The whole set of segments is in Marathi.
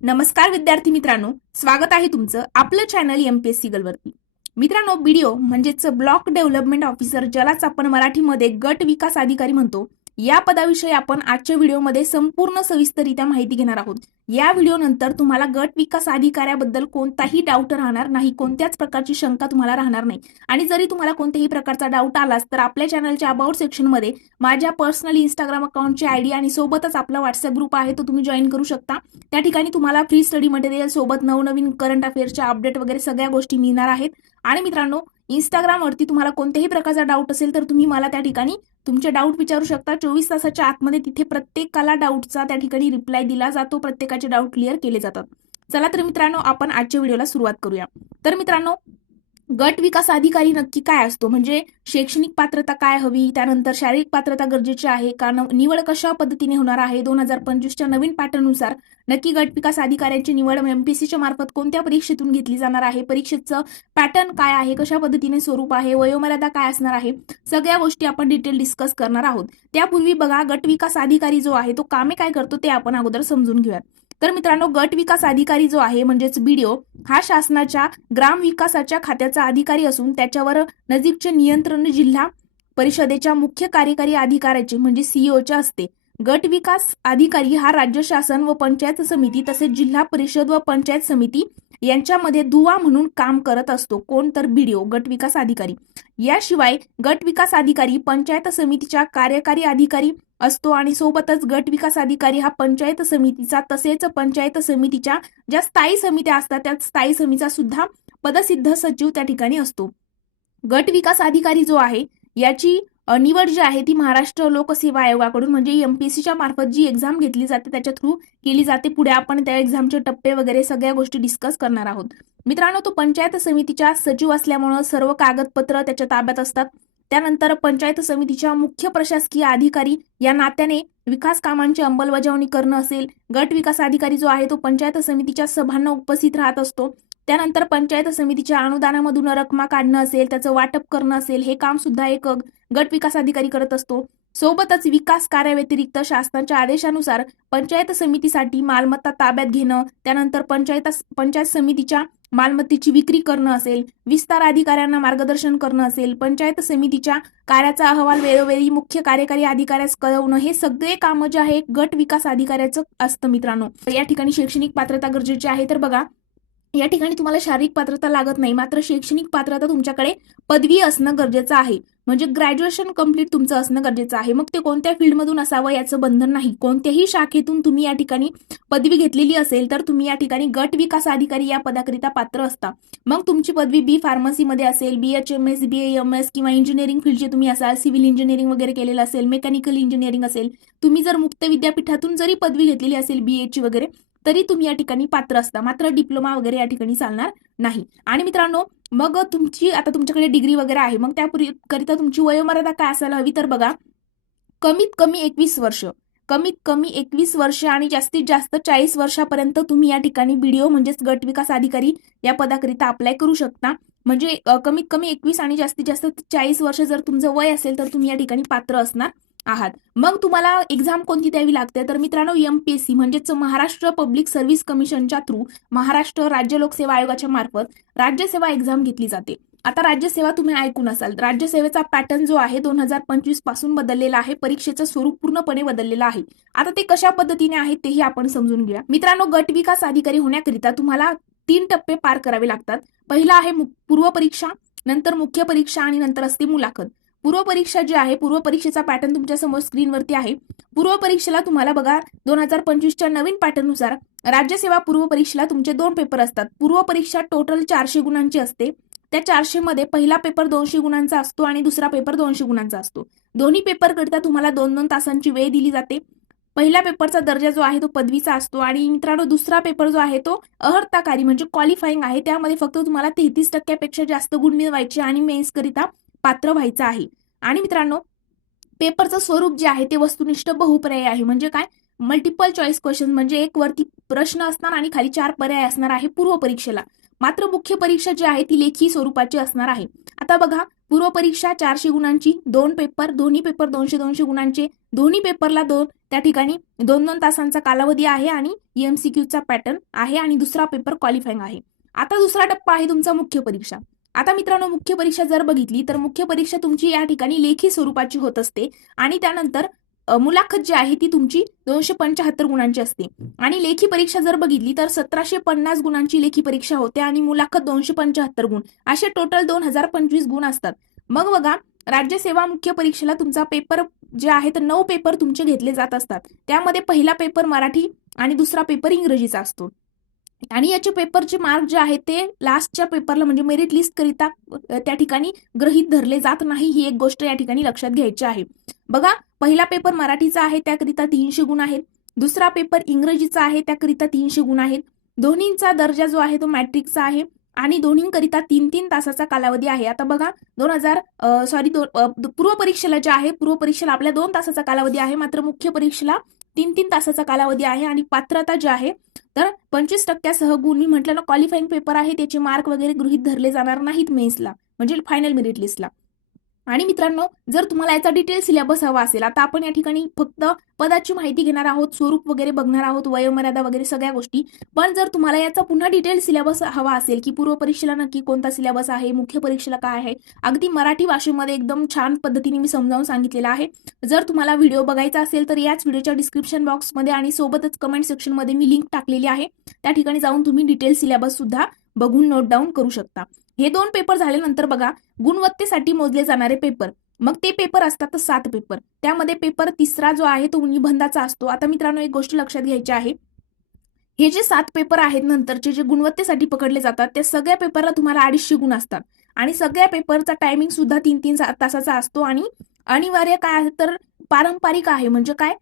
नमस्कार विद्यार्थी मित्रांनो, स्वागत आहे तुमचं आपलं चॅनल एमपीएससी गर्लवरती. मित्रांनो, बीडीओ म्हणजेच ब्लॉक डेव्हलपमेंट ऑफिसर, ज्यालाच आपण मराठीमध्ये गट विकास अधिकारी म्हणतो, या पदाविषयी आपण आजच्या व्हिडिओमध्ये संपूर्ण सविस्तररित्या माहिती घेणार आहोत. या व्हिडिओ नंतर तुम्हाला गट विकास अधिकाऱ्याबद्दल कोणताही डाऊट राहणार नाही, कोणत्याच प्रकारची शंका तुम्हाला राहणार नाही. आणि जरी तुम्हाला कोणत्याही प्रकारचा डाऊट आलाच तर आपल्या चॅनलच्या अबाउट सेक्शनमध्ये माझ्या पर्सनल इंस्टाग्राम अकाउंटची आयडी आणि सोबतच आपला व्हॉट्सअप ग्रुप आहे, तो तुम्ही जॉईन करू शकता. त्या ठिकाणी तुम्हाला फ्री स्टडी मटेरियल सोबत नवनवीन करंट अफेअर्सच्या अपडेट वगैरे सगळ्या गोष्टी मिळणार आहेत. आणि मित्रांनो, इंस्टाग्रामवरती तुम्हाला कोणत्याही प्रकारचा डाऊट असेल तर तुम्ही मला त्या ठिकाणी तुमचे डाऊट विचारू शकता. 24 तासाच्या आतमध्ये तिथे प्रत्येकाला डाऊटचा त्या ठिकाणी रिप्लाय दिला जातो, प्रत्येकाचे डाऊट क्लिअर केले जातात. चला तर मित्रांनो, आपण आजच्या व्हिडिओला सुरुवात करूया. तर मित्रांनो, गट विकास अधिकारी नक्की काय असतो, म्हणजे शैक्षणिक पात्रता काय हवी, त्यानंतर शारीरिक पात्रता गरजेची आहे का, निवड कशा पद्धतीने होणार आहे, 2025च्या नवीन पॅटर्ननुसार नक्की गट विकास अधिकाऱ्यांची निवड एमपीएससीच्या मार्फत कोणत्या परीक्षेतून घेतली जाणार आहे, परीक्षेचं पॅटर्न काय आहे, कशा पद्धतीने स्वरूप आहे, वयोमर्यादा काय असणार आहे, सगळ्या गोष्टी आपण डिटेल डिस्कस करणार आहोत. त्यापूर्वी बघा, गट विकास अधिकारी जो आहे तो कामे काय करतो ते आपण अगोदर समजून घेऊयात. तर मित्रांनो, गट विकास अधिकारी जो आहे म्हणजेच बीडीओ हा शासनाच्या ग्राम विकासाच्या खात्याचा अधिकारी असून त्याच्यावर नजीकचे नियंत्रण जिल्हा परिषदेच्या मुख्य कार्यकारी अधिकाऱ्याचे म्हणजे सीईओचे असते. गट विकास अधिकारी हा राज्य शासन व पंचायत समिती तसेच जिल्हा परिषद व पंचायत समिती यांच्यामध्ये दुवा म्हणून काम करत असतो. कोण? तर बीडीओ, गट विकास अधिकारी. याशिवाय गट विकास अधिकारी पंचायत समितीच्या कार्यकारी अधिकारी असतो आणि सोबतच गट विकास अधिकारी हा पंचायत समितीचा तसेच पंचायत समितीच्या ज्या स्थायी समित्या असतात त्या स्थायी समितीचा सुद्धा पदसिद्ध सचिव त्या ठिकाणी असतो. गट विकास अधिकारी जो आहे याची निवड जी आहे ती महाराष्ट्र लोकसेवा आयोगाकडून म्हणजे एमपीएससीच्या मार्फत जी एक्झाम घेतली जाते त्याच्या थ्रू केली जाते. पुढे आपण त्या एक्झामचे टप्पे वगैरे सगळ्या गोष्टी डिस्कस करणार आहोत. मित्रांनो, तो पंचायत समितीच्या सचिव असल्यामुळे सर्व कागदपत्र त्याच्या ताब्यात असतात. त्यानंतर पंचायत समितीच्या मुख्य प्रशासकीय अधिकारी या नात्याने विकास कामांची अंमलबजावणी करणं असेल. गट विकास अधिकारी जो आहे तो पंचायत समितीच्या सभांना उपस्थित राहत असतो. त्यानंतर पंचायत समितीच्या अनुदानामधून रकमा काढणं असेल, त्याचं वाटप करणं असेल, हे काम सुद्धा एक गट विकास अधिकारी करत असतो. सोबतच विकास कार्याव्यतिरिक्त शासनाच्या आदेशानुसार पंचायत समितीसाठी मालमत्ता ताब्यात घेणं, त्यानंतर पंचायत समितीच्या मालमत्तेची विक्री करणं असेल, विस्तार अधिकाऱ्यांना मार्गदर्शन करणं असेल, पंचायत समितीच्या कार्याचा अहवाल वेळोवेळी मुख्य कार्यकारी अधिकाऱ्यास कळवणं, हे सगळे कामं जे आहे गट विकास अधिकाऱ्याचं असतं. मित्रांनो, या ठिकाणी शैक्षणिक पात्रता गरजेची आहे. तर बघा, या ठिकाणी तुम्हाला शारीरिक पात्रता लागत नाही, मात्र शैक्षणिक पात्रता तुमच्याकडे पदवी असणं गरजेचं आहे, म्हणजे ग्रॅज्युएशन कंप्लीट तुमचं असणं गरजेचं आहे. मग ते कोणत्या फील्डमधून असावं याचं बंधन नाही. कोणत्याही शाखेतून तुम्ही या ठिकाणी पदवी घेतलेली असेल तर तुम्ही या ठिकाणी गट विकास अधिकारी या पदाकरिता पात्र असता. मग तुमची पदवी बी फार्मसीमध्ये असेल, BHMS, BAMS किंवा इंजिनिअरिंग फील्डचे तुम्ही असाल, सिव्हिल इंजिनिअरिंग वगैरे केलेलं असेल, मेकॅनिकल इंजिनिअरिंग असेल, तुम्ही जर मुक्त विद्यापीठातून जरी पदवी घेतलेली असेल BA वगैरे तरी तुम्ही या ठिकाणी पात्र असता. मात्र डिप्लोमा वगैरे या ठिकाणी चालणार नाही. आणि मित्रांनो, मग आता तुमच्याकडे डिग्री वगैरे आहे, मग त्याकरिता तुमची वयोमर्यादा काय असायला हवी, तर बघा, कमीत कमी 21 वर्ष आणि जास्तीत जास्त 40 वर्षापर्यंत तुम्ही या ठिकाणी बीडीओ म्हणजेच गट विकास अधिकारी या पदाकरिता अप्लाय करू शकता. म्हणजे कमीत कमी 21 आणि जास्तीत जास्त 40 वर्ष जर तुमचं वय असेल तर तुम्ही या ठिकाणी पात्र असणार आहात. मग तुम्हाला एक्झाम कोणती द्यावी लागते, तर मित्रांनो, एमपीएससी म्हणजेच महाराष्ट्र पब्लिक सर्व्हिस कमिशनच्या थ्रू महाराष्ट्र राज्य लोकसेवा आयोगाच्या मार्फत राज्यसेवा एक्झाम घेतली जाते. आता राज्यसेवा तुम्ही ऐकून असाल, राज्यसेवेचा पॅटर्न जो आहे 2025 पासून बदललेला आहे, परीक्षेचं स्वरूप पूर्णपणे बदललेलं आहे. आता ते कशा पद्धतीने आहे तेही आपण समजून घेऊया. मित्रांनो, गट विकास अधिकारी होण्याकरिता तुम्हाला 3 टप्पे पार करावे लागतात. पहिला आहे पूर्व परीक्षा, नंतर मुख्य परीक्षा आणि नंतर असते मुलाखत. पूर्व परीक्षा जी आहे, पूर्व परीक्षेचा पॅटर्न तुमच्या समोर स्क्रीनवरती आहे. पूर्व परीक्षेला तुम्हाला बघा, 2025च्या नवीन पॅटर्ननुसार राज्यसेवा पूर्व परीक्षेला तुमचे 2 पेपर असतात. पूर्व परीक्षा टोटल 400 गुणांची असते. त्या 400 मध्ये पहिला पेपर 200 गुणांचा असतो आणि दुसरा पेपर 200 गुणांचा असतो. दोन्ही पेपर करता तुम्हाला 2-2 तासांची वेळ दिली जाते. पहिल्या पेपरचा दर्जा जो आहे तो पदवीचा असतो आणि मित्रांनो, दुसरा पेपर जो आहे तो अर्हताकारी म्हणजे क्वालिफाईंग आहे. त्यामध्ये फक्त तुम्हाला 33% जास्त गुण मिळवायचे आणि मेन्स करिता पात्र व्हायचं आहे. आणि मित्रांनो, पेपरचं स्वरूप जे आहे ते वस्तुनिष्ठ बहुपर्याय आहे. म्हणजे काय, मल्टिपल चॉईस क्वेश्चन, म्हणजे एक वरती प्रश्न असणार आणि खाली 4 पर्याय असणार आहे पूर्व परीक्षेला. मात्र मुख्य परीक्षा जी आहे ती लेखी स्वरूपाची असणार आहे. आता बघा, पूर्व परीक्षा 400 गुणांची, 2 पेपर, दोन्ही पेपर 200-200 गुणांचे, दोन्ही पेपरला त्या ठिकाणी 2-2 तासांचा कालावधी आहे आणि एमसीक्यूचा पॅटर्न आहे आणि दुसरा पेपर क्वालिफाईंग आहे. आता दुसरा टप्पा आहे तुमचा मुख्य परीक्षा. आता मित्रांनो, मुख्य परीक्षा जर बघितली तर मुख्य परीक्षा तुमची या ठिकाणी लेखी स्वरूपाची होत असते आणि त्यानंतर मुलाखत जी आहे ती तुमची 275 गुणांची असते आणि लेखी परीक्षा जर बघितली तर 1750 गुणांची लेखी परीक्षा होते आणि मुलाखत 275 गुण, असे टोटल 2025 गुण असतात. मग बघा, राज्यसेवा मुख्य परीक्षेला तुमचा पेपर जे आहे तर 9 पेपर तुमचे घेतले जात असतात. त्यामध्ये पहिला पेपर मराठी आणि दुसरा पेपर इंग्रजीचा असतो आणि याचे पेपरचे मार्क जे आहेत ते लास्टच्या पेपरला म्हणजे मेरिट लिस्ट करिता त्या ठिकाणी गृहीत धरले जात नाही, ही एक गोष्ट या ठिकाणी लक्षात घ्यायची आहे. बघा, पहिला पेपर मराठीचा आहे त्याकरिता 300 गुण आहेत, दुसरा पेपर इंग्रजीचा आहे त्याकरिता 300 गुण आहेत. दोन्हींचा दर्जा जो आहे तो मॅट्रिकचा आहे आणि दोन्हींकरिता 3-3 तासाचा कालावधी आहे. आता बघा, पूर्व परीक्षेला जे आहे, पूर्व परीक्षेला आपल्या 2 तासाचा कालावधी आहे, मात्र मुख्य परीक्षेला 3-3 तासाचा कालावधी आहे आणि पात्रता जी आहे तर 25% गुण, मी म्हटलं ना क्वालिफाईंग पेपर आहे, त्याचे मार्क वगैरे गृहीत धरले जाणार नाहीत मेन्सला म्हणजे फायनल मेरिट लिस्टला. आणि मित्रांनो, जर तुम्हाला याचा डिटेल सिलेबस हवा असेल, आता आपण या ठिकाणी फक्त पदाची माहिती घेणार आहोत, स्वरूप वगैरे बघणार आहोत, वयोमर्यादा वगैरे सगळ्या गोष्टी. पण जर तुम्हाला याचा पुन्हा डिटेल सिलेबस हवा असेल की पूर्व परीक्षेला नक्की कोणता सिलेबस आहे, मुख्य परीक्षेला काय आहे, अगदी मराठी भाषेमध्ये एकदम छान पद्धतीने मी समजावून सांगितलेलं आहे. जर तुम्हाला व्हिडिओ बघायचा असेल तर याच व्हिडिओच्या डिस्क्रिप्शन बॉक्समध्ये आणि सोबतच कमेंट सेक्शनमध्ये मी लिंक टाकलेली आहे, त्या ठिकाणी जाऊन तुम्ही डिटेल सिलेबस सुद्धा बघून नोट डाऊन करू शकता. हे 2 पेपर झाल्यानंतर बघा, गुणवत्तेसाठी मोजले जाणारे पेपर, मग ते पेपर असतात 7 पेपर. त्यामध्ये पेपर तिसरा जो आहे तो निबंधाचा असतो. आता मित्रांनो, एक गोष्ट लक्षात घ्यायची आहे, हे जे 7 पेपर आहेत नंतरचे जे गुणवत्तेसाठी पकडले जातात, त्या सगळ्या पेपरला तुम्हाला 250 गुण असतात आणि सगळ्या पेपरचा टायमिंग सुद्धा 3-3 तासाचा असतो आणि अनिवार्य काय आहे तर पारंपरिक आहे. म्हणजे काय,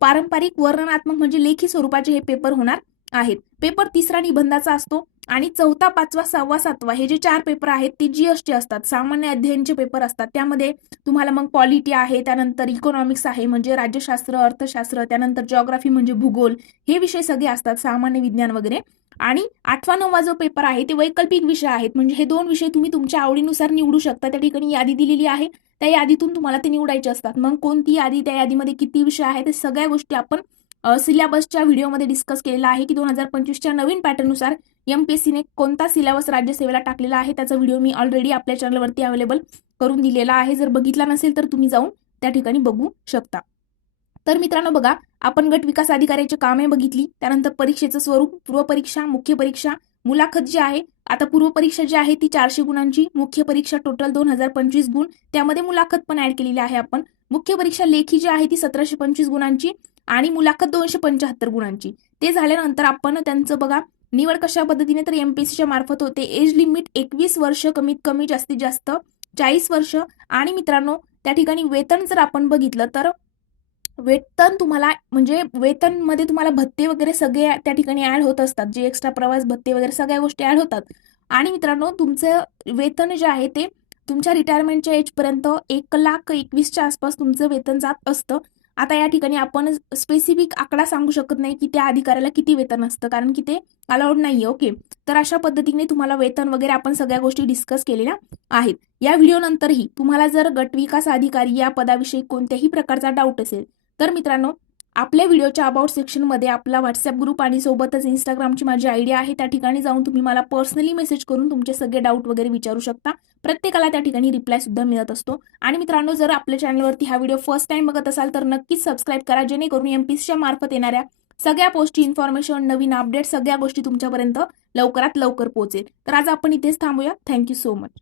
पारंपरिक वर्णनात्मक म्हणजे लेखी स्वरूपाचे हे पेपर होणार आहेत. पेपर तिसरा निबंधाचा असतो आणि चौथा, 5वा, 6वा, 7वा हे जे 4 पेपर आहेत ते जीएसटी असतात, सामान्य अध्ययनचे पेपर असतात. त्यामध्ये तुम्हाला मग पॉलिटी आहे, त्यानंतर इकॉनॉमिक्स आहे म्हणजे राज्यशास्त्र, अर्थशास्त्र, त्यानंतर जिओग्राफी म्हणजे भूगोल, हे विषय सगळे असतात, सामान्य विज्ञान वगैरे. आणि 8वा 9वा जो पेपर आहे ते वैकल्पिक विषय आहेत, म्हणजे हे 2 विषय तुम्ही तुमच्या आवडीनुसार निवडू शकता. त्या ठिकाणी यादी दिलेली आहे, त्या यादीतून तुम्हाला ते निवडायचे असतात. मग कोणती यादी, त्या यादीमध्ये किती विषय आहेत, ते सगळ्या गोष्टी आपण सिलेबसच्या व्हिडिओमध्ये डिस्कस केलेला आहे की 2025च्या नवीन पॅटर्ननुसार एमपीएससीने कोणता सिलेबस राज्यसेवेला टाकलेला आहे, त्याचा व्हिडिओ मी ऑलरेडी आपल्या चॅनलवरती अवेलेबल करून दिलेला आहे. जर बघितला नसेल तर तुम्ही जाऊन त्या ठिकाणी बघू शकता. तर मित्रांनो बघा, आपण गट विकास अधिकाऱ्याची कामे बघितली, त्यानंतर परीक्षेचं स्वरूप, पूर्व परीक्षा, मुख्य परीक्षा, मुलाखत जी आहे. आता पूर्व परीक्षा जी आहे ती 400 गुणांची, मुख्य परीक्षा टोटल 2025 गुण, त्यामध्ये मुलाखत पण ऍड केलेली आहे आपण. मुख्य परीक्षा लेखी जी आहे ती 1725 गुणांची आणि मुलाखत 275 गुणांची. ते झाल्यानंतर आपण त्यांचं बघा निवड कशा पद्धतीने तर एमपीएससीच्या मार्फत होते. एज लिमिट 21 वर्ष, कमीत कमी जास्तीत जास्त 40 वर्ष. आणि मित्रांनो, त्या ठिकाणी वेतन जर आपण बघितलं तर वेतन तुम्हाला म्हणजे वेतनमध्ये तुम्हाला भत्ते वगैरे सगळे त्या ठिकाणी ऍड होत असतात, जे एक्स्ट्रा प्रवास भत्ते वगैरे सगळ्या गोष्टी ऍड होतात. आणि मित्रांनो, तुमचं वेतन जे आहे ते तुमच्या रिटायरमेंटच्या एज पर्यंत 1,21,000च्या आसपास तुमचं वेतन जात असतं. आता या ठिकाणी आपण स्पेसिफिक आकडा सांगू शकत नाही की त्या अधिकाऱ्याला किती वेतन असतं, कारण की ते अलाउड नाहीये. ओके, तर अशा पद्धतीने तुम्हाला वेतन वगैरे आपण सगळ्या गोष्टी डिस्कस केलेल्या आहेत. या व्हिडिओ नंतरही तुम्हाला जर गट विकास अधिकारी या पदाविषयी कोणत्याही प्रकारचा डाऊट असेल तर मित्रांनो, आपल्या व्हिडिओच्या अबाउट सेक्शनमध्ये आपला व्हॉट्सअप ग्रुप आणि सोबतच इंस्टाग्रामची माझी आयडी आहे, त्या ठिकाणी जाऊन तुम्ही मला पर्सनली मेसेज करून तुमचे सगळे डाऊट वगैरे विचारू शकता. प्रत्येकाला त्या ठिकाणी रिप्लाय सुद्धा मिळत असतो. आणि मित्रांनो, जर आपल्या चॅनलवरती हा व्हिडिओ फर्स्ट टाइम बघत असाल तर नक्कीच सबस्क्राईब करा, जेणेकरून एमपीएससीच्या मार्फत येणाऱ्या सगळ्या पोस्टची इन्फॉर्मेशन, नवीन अपडेट, सगळ्या गोष्टी तुमच्यापर्यंत लवकरात लवकर पोहोचेल. तर आज आपण इथेच थांबूया. Thank you so much.